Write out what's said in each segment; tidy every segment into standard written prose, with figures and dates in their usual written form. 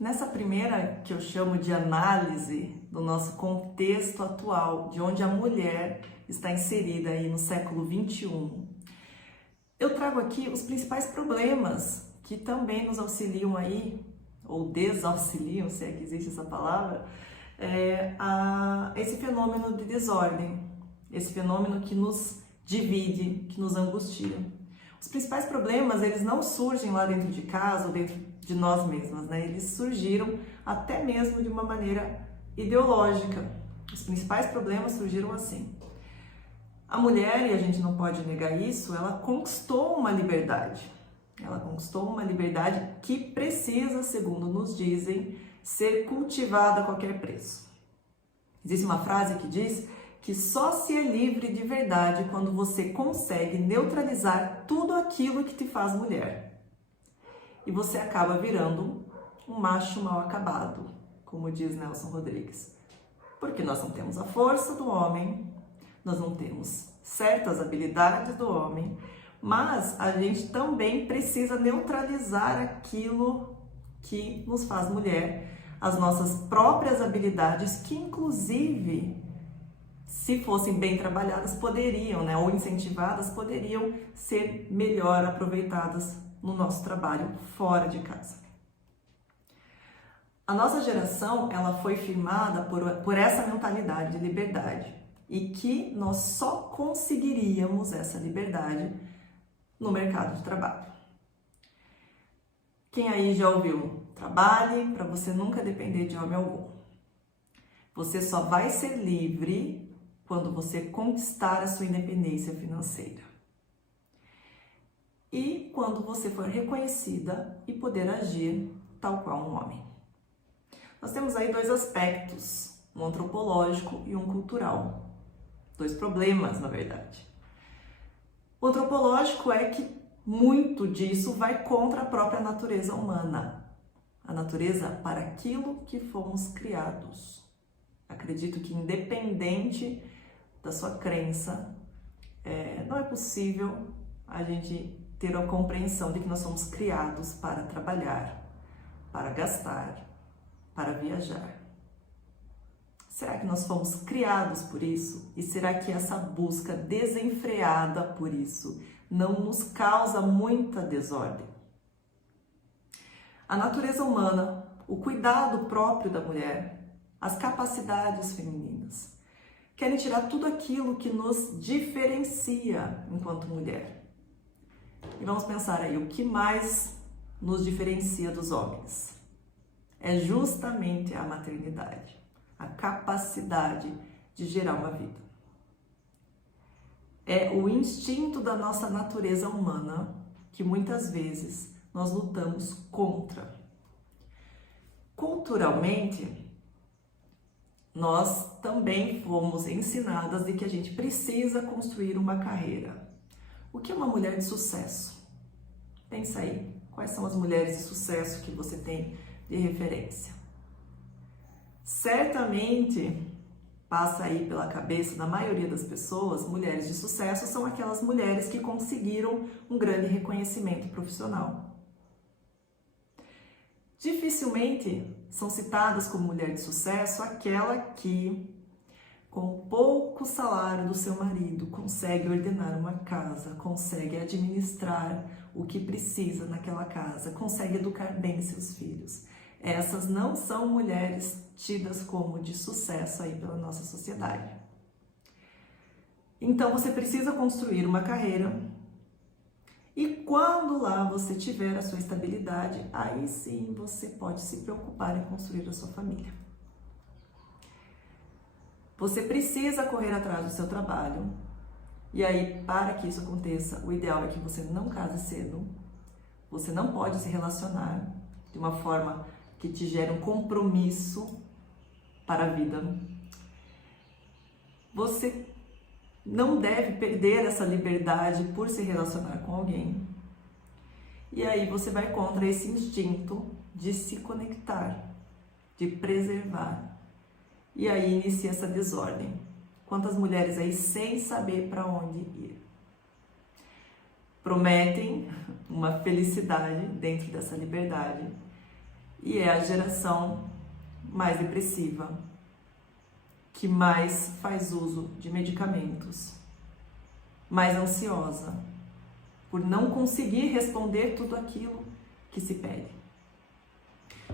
Nessa primeira, que eu chamo de análise do nosso contexto atual, de onde a mulher está inserida aí no século XXI, eu trago aqui os principais problemas que também nos auxiliam aí, ou desauxiliam, se é que existe essa palavra, a esse fenômeno de desordem, esse fenômeno que nos divide, que nos angustia. Os principais problemas, eles não surgem lá dentro de casa ou dentro de nós mesmas, né? Eles surgiram até mesmo de uma maneira ideológica. Os principais problemas surgiram assim. A mulher, e a gente não pode negar isso, ela conquistou uma liberdade. Ela conquistou uma liberdade que precisa, segundo nos dizem, ser cultivada a qualquer preço. Existe uma frase que diz que só se é livre de verdade quando você consegue neutralizar tudo aquilo que te faz mulher. E você acaba virando um macho mal acabado, como diz Nelson Rodrigues. Porque nós não temos a força do homem, nós não temos certas habilidades do homem, mas a gente também precisa neutralizar aquilo que nos faz mulher, as nossas próprias habilidades, que inclusive, se fossem bem trabalhadas, poderiam, né, ou incentivadas, poderiam ser melhor aproveitadas no nosso trabalho fora de casa. A nossa geração, ela foi firmada por essa mentalidade de liberdade e que nós só conseguiríamos essa liberdade no mercado de trabalho. Quem aí já ouviu? Trabalhe para você nunca depender de homem algum. Você só vai ser livre quando você conquistar a sua independência financeira. E quando você for reconhecida e poder agir tal qual um homem. Nós temos aí dois aspectos, um antropológico e um cultural. Dois problemas, na verdade. O antropológico é que muito disso vai contra a própria natureza humana. A natureza para aquilo que fomos criados. Acredito que independente da sua crença, não é possível a gente ter a compreensão de que nós somos criados para trabalhar, para gastar, para viajar. Será que nós fomos criados por isso? E será que essa busca desenfreada por isso não nos causa muita desordem? A natureza humana, o cuidado próprio da mulher, as capacidades femininas, querem tirar tudo aquilo que nos diferencia enquanto mulher. E vamos pensar aí, o que mais nos diferencia dos homens? É justamente a maternidade, a capacidade de gerar uma vida. É o instinto da nossa natureza humana que muitas vezes nós lutamos contra. Culturalmente, nós também fomos ensinadas de que a gente precisa construir uma carreira. O que é uma mulher de sucesso? Pensa aí, quais são as mulheres de sucesso que você tem de referência? Certamente passa aí pela cabeça da maioria das pessoas, mulheres de sucesso são aquelas mulheres que conseguiram um grande reconhecimento profissional. Dificilmente são citadas como mulher de sucesso aquela que, com pouco salário do seu marido, consegue ordenar uma casa, consegue administrar o que precisa naquela casa, consegue educar bem seus filhos. Essas não são mulheres tidas como de sucesso aí pela nossa sociedade. Então você precisa construir uma carreira e quando lá você tiver a sua estabilidade, aí sim você pode se preocupar em construir a sua família. Você precisa correr atrás do seu trabalho e aí, para que isso aconteça, o ideal é que você não case cedo, você não pode se relacionar de uma forma que te gere um compromisso para a vida. Você não deve perder essa liberdade por se relacionar com alguém. E aí você vai contra esse instinto de se conectar, de preservar. E aí inicia essa desordem. Quantas mulheres aí sem saber para onde ir? Prometem uma felicidade dentro dessa liberdade. e é a geração mais depressiva, que mais faz uso de medicamentos, mais ansiosa, por não conseguir responder tudo aquilo que se pede.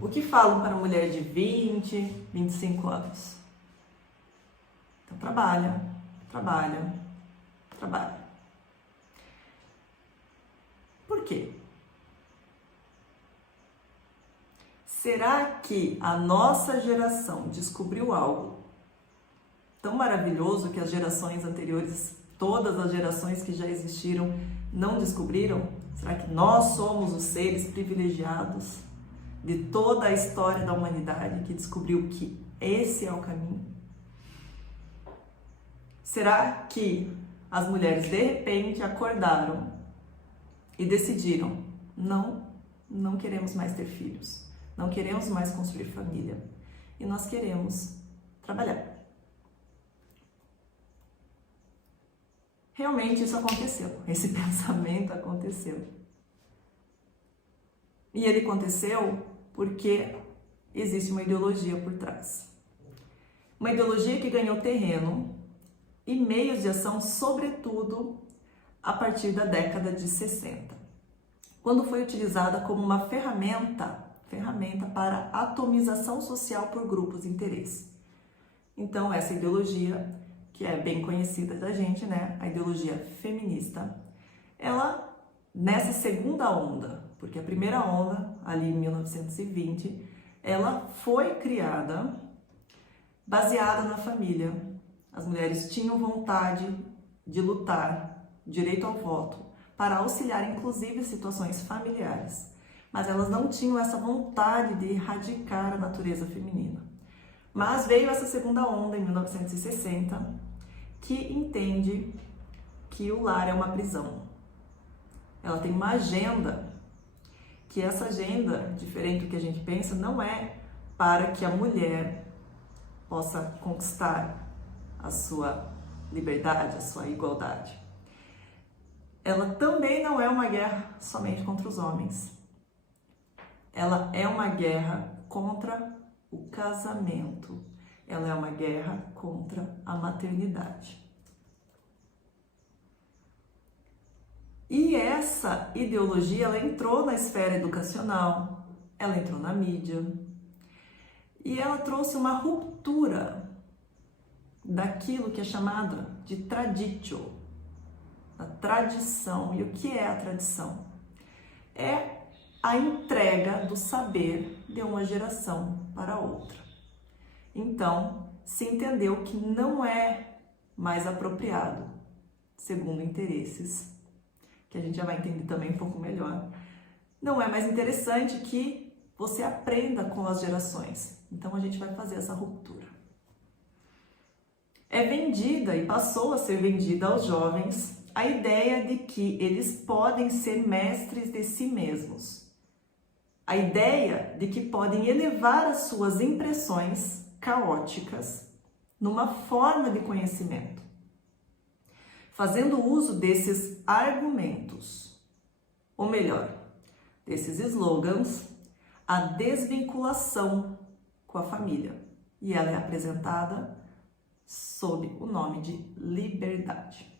O que falam para a mulher de 20, 25 anos? Então trabalha, trabalha, trabalha. Por quê? Será que a nossa geração descobriu algo tão maravilhoso que as gerações anteriores, todas as gerações que já existiram, não descobriram? Será que nós somos os seres privilegiados de toda a história da humanidade que descobriu que esse é o caminho? Será que as mulheres de repente acordaram e decidiram: não queremos mais ter filhos, não queremos mais construir família e nós queremos trabalhar? Realmente isso aconteceu, esse pensamento aconteceu. E ele aconteceu porque existe uma ideologia por trás. Uma ideologia que ganhou terreno e meios de ação, sobretudo a partir da década de 60, quando foi utilizada como uma ferramenta para atomização social por grupos de interesse. Então, essa ideologia, que é bem conhecida da gente, né? A ideologia feminista, ela, nessa segunda onda, porque a primeira onda, ali em 1920, ela foi criada baseada na família. As mulheres tinham vontade de lutar, direito ao voto, para auxiliar inclusive situações familiares. Mas elas não tinham essa vontade de erradicar a natureza feminina. Mas veio essa segunda onda em 1960, que entende que o lar é uma prisão. Ela tem uma agenda, que essa agenda, diferente do que a gente pensa, não é para que a mulher possa conquistar a sua liberdade, a sua igualdade. Ela também não é uma guerra somente contra os homens. Ela é uma guerra contra o casamento. Ela é uma guerra contra a maternidade. E essa ideologia, ela entrou na esfera educacional, ela entrou na mídia, e ela trouxe uma ruptura daquilo que é chamado de traditio, a tradição. E o que é a tradição? É a entrega do saber de uma geração para outra. Então, se entendeu que não é mais apropriado, segundo interesses, que a gente já vai entender também um pouco melhor, não é mais interessante que você aprenda com as gerações. Então, a gente vai fazer essa ruptura. É vendida e passou a ser vendida aos jovens a ideia de que eles podem ser mestres de si mesmos. A ideia de que podem elevar as suas impressões caóticas numa forma de conhecimento, fazendo uso desses argumentos, ou melhor, desses slogans, a desvinculação com a família. E ela é apresentada sob o nome de liberdade.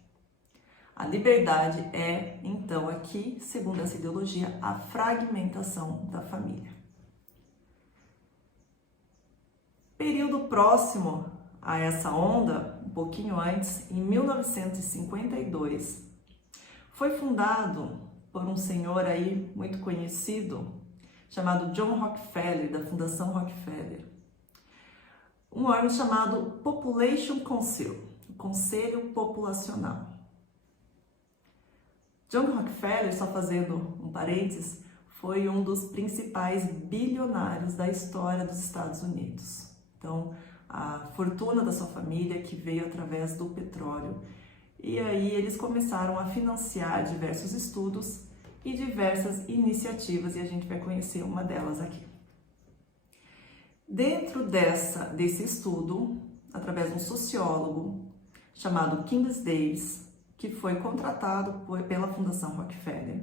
A liberdade é, então, aqui, segundo essa ideologia, a fragmentação da família. Período próximo a essa onda, um pouquinho antes, em 1952, foi fundado por um senhor aí muito conhecido, chamado John Rockefeller, da Fundação Rockefeller, um órgão chamado Population Council, o Conselho Populacional. John Rockefeller, só fazendo um parênteses, foi um dos principais bilionários da história dos Estados Unidos. Então, a fortuna da sua família que veio através do petróleo. E aí eles começaram a financiar diversos estudos e diversas iniciativas, e a gente vai conhecer uma delas aqui. Dentro desse estudo, através de um sociólogo chamado Kingsley Davis, que foi contratado pela Fundação Rockefeller,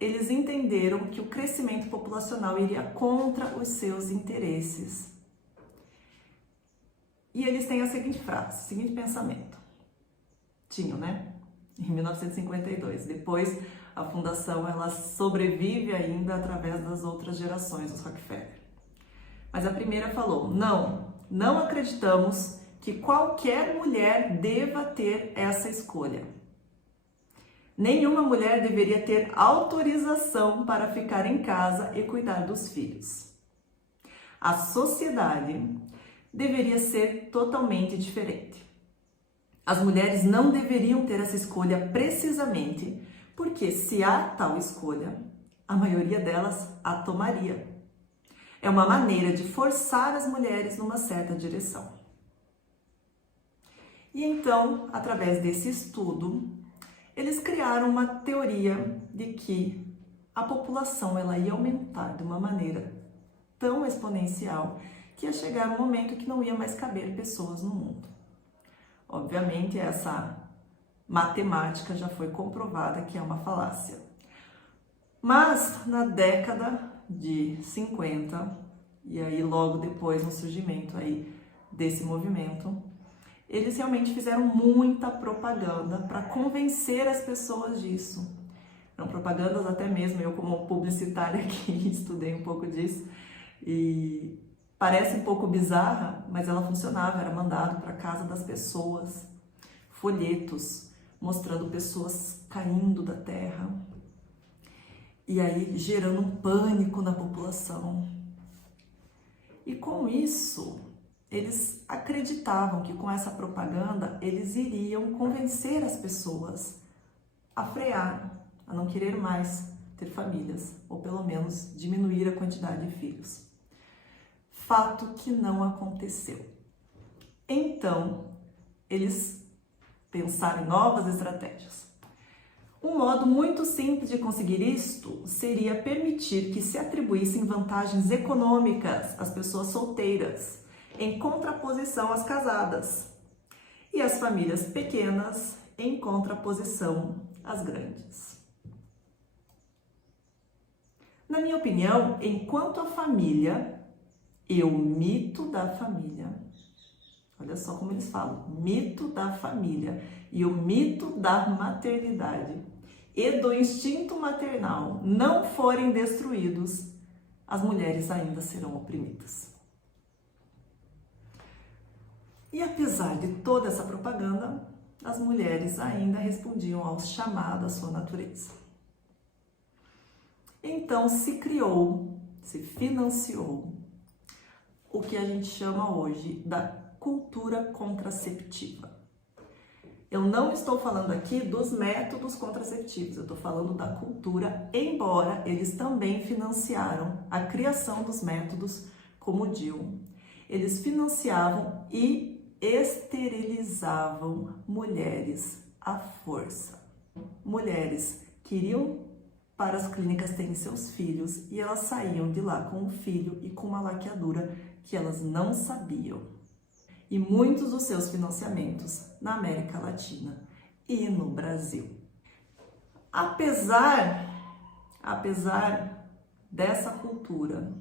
eles entenderam que o crescimento populacional iria contra os seus interesses. E eles têm a seguinte frase, o seguinte pensamento. Tinham, né? Em 1952. Depois, a fundação ela sobrevive ainda através das outras gerações dos Rockefeller. Mas a primeira falou: não acreditamos que qualquer mulher deva ter essa escolha. Nenhuma mulher deveria ter autorização para ficar em casa e cuidar dos filhos. A sociedade deveria ser totalmente diferente. As mulheres não deveriam ter essa escolha precisamente porque, se há tal escolha, a maioria delas a tomaria. É uma maneira de forçar as mulheres numa certa direção. E então, através desse estudo, eles criaram uma teoria de que a população ela ia aumentar de uma maneira tão exponencial que ia chegar um momento que não ia mais caber pessoas no mundo. Obviamente, essa matemática já foi comprovada que é uma falácia. Mas, na década de 50, e aí logo depois no surgimento aí desse movimento, eles realmente fizeram muita propaganda para convencer as pessoas disso. Eram propagandas até mesmo, eu como publicitária aqui estudei um pouco disso, e parece um pouco bizarra, mas ela funcionava, era mandado para casa das pessoas, folhetos mostrando pessoas caindo da terra, e aí gerando um pânico na população. E com isso, eles acreditavam que com essa propaganda eles iriam convencer as pessoas a frear, a não querer mais ter famílias, ou pelo menos diminuir a quantidade de filhos. Fato que não aconteceu. Então, eles pensaram em novas estratégias. Um modo muito simples de conseguir isto seria permitir que se atribuíssem vantagens econômicas às pessoas solteiras, em contraposição às casadas, e as famílias pequenas em contraposição às grandes. Na minha opinião, enquanto a família e o mito da família, olha só como eles falam, mito da família e o mito da maternidade e do instinto maternal não forem destruídos, as mulheres ainda serão oprimidas. E apesar de toda essa propaganda, as mulheres ainda respondiam ao chamado à sua natureza. Então se criou, se financiou o que a gente chama hoje da cultura contraceptiva. Eu não estou falando aqui dos métodos contraceptivos, eu estou falando da cultura, embora eles também financiaram a criação dos métodos como o DIU. Eles financiavam e esterilizavam mulheres à força. Mulheres que iriam para as clínicas terem seus filhos e elas saíam de lá com um filho e com uma laqueadura que elas não sabiam. E muitos dos seus financiamentos na América Latina e no Brasil. Apesar dessa cultura,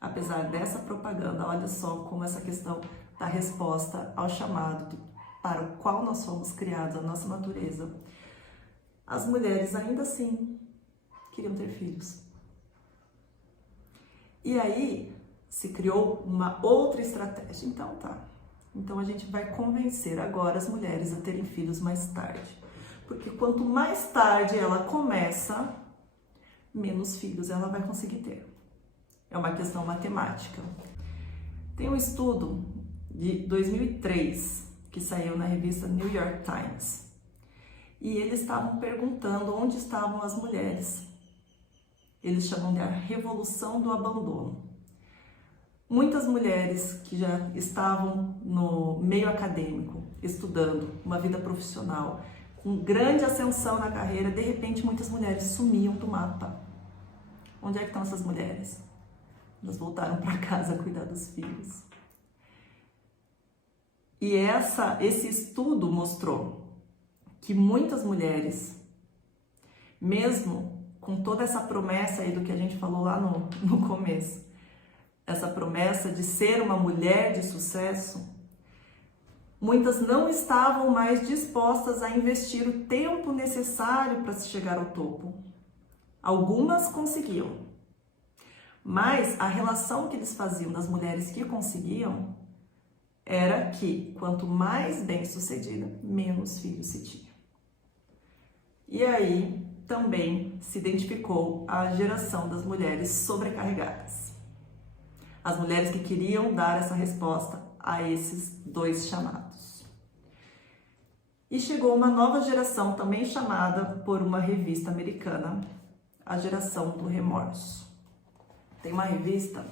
apesar dessa propaganda, olha só como essa questão da resposta ao chamado para o qual nós fomos criados, a nossa natureza, as mulheres ainda assim queriam ter filhos. E aí se criou uma outra estratégia. Então a gente vai convencer agora as mulheres a terem filhos mais tarde. Porque quanto mais tarde ela começa, menos filhos ela vai conseguir ter. É uma questão matemática. Tem um estudo de 2003 que saiu na revista New York Times. E eles estavam perguntando onde estavam as mulheres. Eles chamam de a revolução do abandono. Muitas mulheres que já estavam no meio acadêmico, estudando, uma vida profissional, com grande ascensão na carreira, de repente muitas mulheres sumiam do mapa. Onde é que estão essas mulheres? Elas voltaram para casa a cuidar dos filhos. E esse estudo mostrou que muitas mulheres, mesmo com toda essa promessa aí do que a gente falou lá no começo, essa promessa de ser uma mulher de sucesso, muitas não estavam mais dispostas a investir o tempo necessário para se chegar ao topo. Algumas conseguiam, mas a relação que eles faziam das mulheres que conseguiam era que quanto mais bem-sucedida, menos filhos se tinha. E aí também se identificou a geração das mulheres sobrecarregadas. As mulheres que queriam dar essa resposta a esses dois chamados. E chegou uma nova geração também chamada por uma revista americana, a geração do remorso. Tem uma revista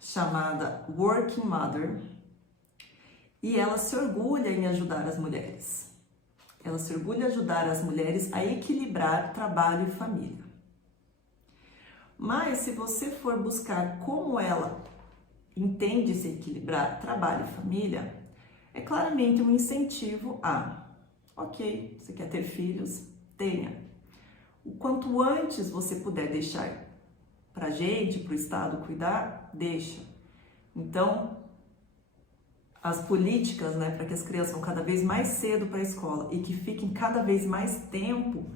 chamada Working Mother e ela se orgulha em ajudar as mulheres. Ela se orgulha em ajudar as mulheres a equilibrar trabalho e família. Mas se você for buscar como ela entende se equilibrar trabalho e família, é claramente um incentivo a, ok, você quer ter filhos? Tenha. O quanto antes você puder deixar para a gente, para o Estado cuidar, deixa. Então, as políticas, para que as crianças vão cada vez mais cedo para a escola e que fiquem cada vez mais tempo,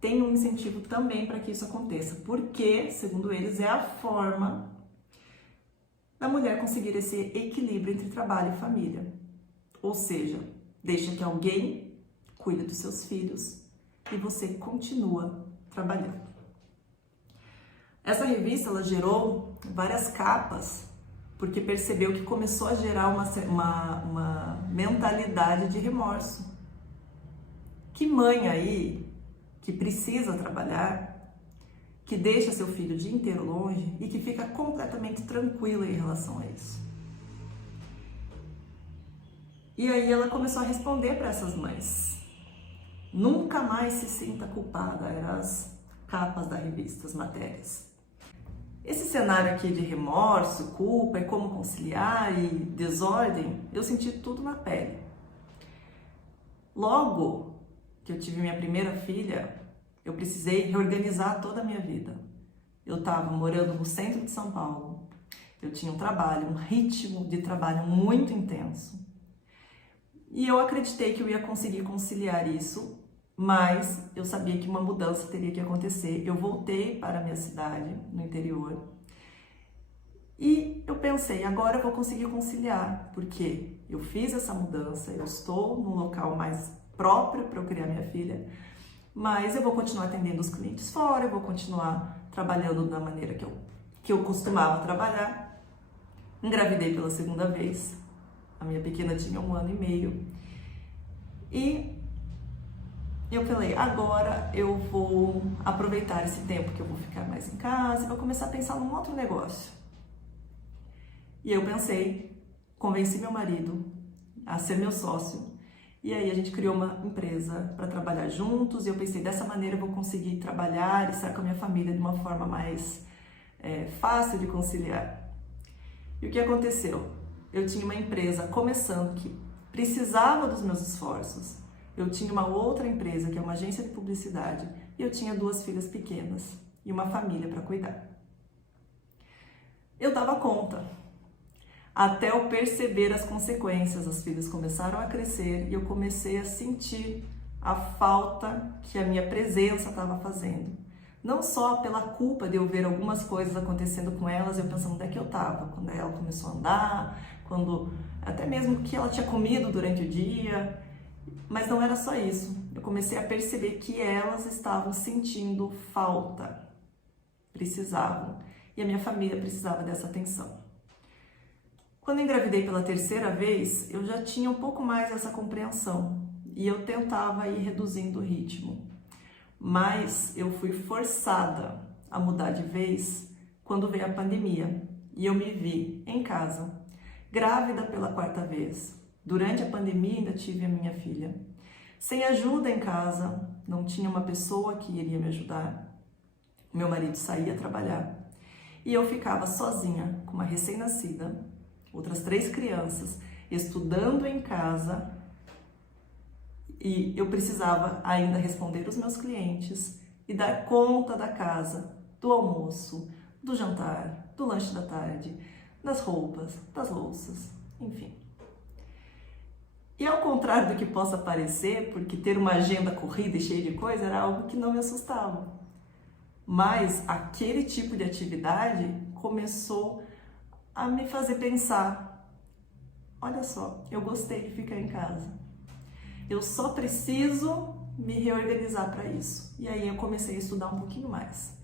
tem um incentivo também para que isso aconteça, porque, segundo eles, é a forma da mulher conseguir esse equilíbrio entre trabalho e família. Ou seja, deixa que alguém cuide dos seus filhos e você continua trabalhando. Essa revista ela gerou várias capas porque percebeu que começou a gerar uma mentalidade de remorso. Que mãe aí que precisa trabalhar, que deixa seu filho o dia inteiro longe e que fica completamente tranquila em relação a isso. E aí ela começou a responder para essas mães. Nunca mais se sinta culpada, eram as capas da revista, as matérias. Esse cenário aqui de remorso, culpa e como conciliar e desordem, eu senti tudo na pele. Logo que eu tive minha primeira filha, eu precisei reorganizar toda a minha vida. Eu estava morando no centro de São Paulo, eu tinha um trabalho, um ritmo de trabalho muito intenso. E eu acreditei que eu ia conseguir conciliar isso, mas eu sabia que uma mudança teria que acontecer. Eu voltei para a minha cidade, no interior, e eu pensei, agora eu vou conseguir conciliar, porque eu fiz essa mudança, eu estou num local mais próprio para eu criar minha filha, mas eu vou continuar atendendo os clientes fora, eu vou continuar trabalhando da maneira que eu costumava trabalhar. Engravidei pela segunda vez, a minha pequena tinha 1 ano e meio, e eu falei, agora eu vou aproveitar esse tempo que eu vou ficar mais em casa e vou começar a pensar num outro negócio. E eu pensei, convenci meu marido a ser meu sócio, e aí a gente criou uma empresa para trabalhar juntos, e eu pensei, dessa maneira eu vou conseguir trabalhar e estar com a minha família de uma forma mais fácil de conciliar. E o que aconteceu? Eu tinha uma empresa começando que precisava dos meus esforços, eu tinha uma outra empresa que é uma agência de publicidade, e eu tinha 2 filhas pequenas e uma família para cuidar. Eu dava conta, até eu perceber as consequências. As filhas começaram a crescer e eu comecei a sentir a falta que a minha presença estava fazendo. Não só pela culpa de eu ver algumas coisas acontecendo com elas, eu pensando onde é que eu estava, quando ela começou a andar, quando até mesmo o que ela tinha comido durante o dia, mas não era só isso. Eu comecei a perceber que elas estavam sentindo falta, precisavam, e a minha família precisava dessa atenção. Quando eu engravidei pela 3ª vez, eu já tinha um pouco mais essa compreensão e eu tentava ir reduzindo o ritmo. Mas eu fui forçada a mudar de vez quando veio a pandemia e eu me vi em casa, grávida pela 4ª vez. Durante a pandemia ainda tive a minha filha. Sem ajuda em casa, não tinha uma pessoa que iria me ajudar. Meu marido saía trabalhar e eu ficava sozinha com uma recém-nascida, outras 3 crianças, estudando em casa, e eu precisava ainda responder os meus clientes e dar conta da casa, do almoço, do jantar, do lanche da tarde, das roupas, das louças, enfim. E ao contrário do que possa parecer, porque ter uma agenda corrida e cheia de coisa era algo que não me assustava. Mas aquele tipo de atividade começou a me fazer pensar: olha só, eu gostei de ficar em casa. Eu só preciso me reorganizar para isso. E aí eu comecei a estudar um pouquinho mais.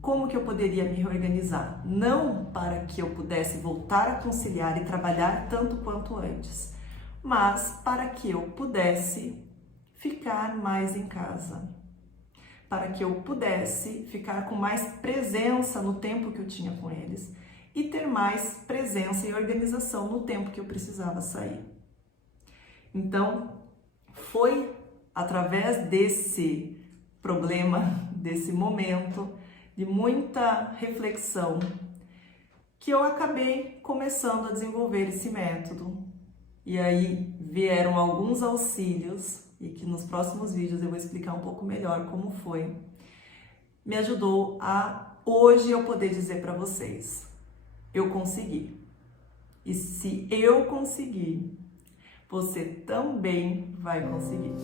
Como que eu poderia me reorganizar? Não para que eu pudesse voltar a conciliar e trabalhar tanto quanto antes, mas para que eu pudesse ficar mais em casa, para que eu pudesse ficar com mais presença no tempo que eu tinha com eles e ter mais presença e organização no tempo que eu precisava sair. Então, foi através desse problema, desse momento de muita reflexão, que eu acabei começando a desenvolver esse método. E aí vieram alguns auxílios, e que nos próximos vídeos eu vou explicar um pouco melhor como foi. Me ajudou a hoje eu poder dizer para vocês: eu consegui. E se eu conseguir, você também vai conseguir.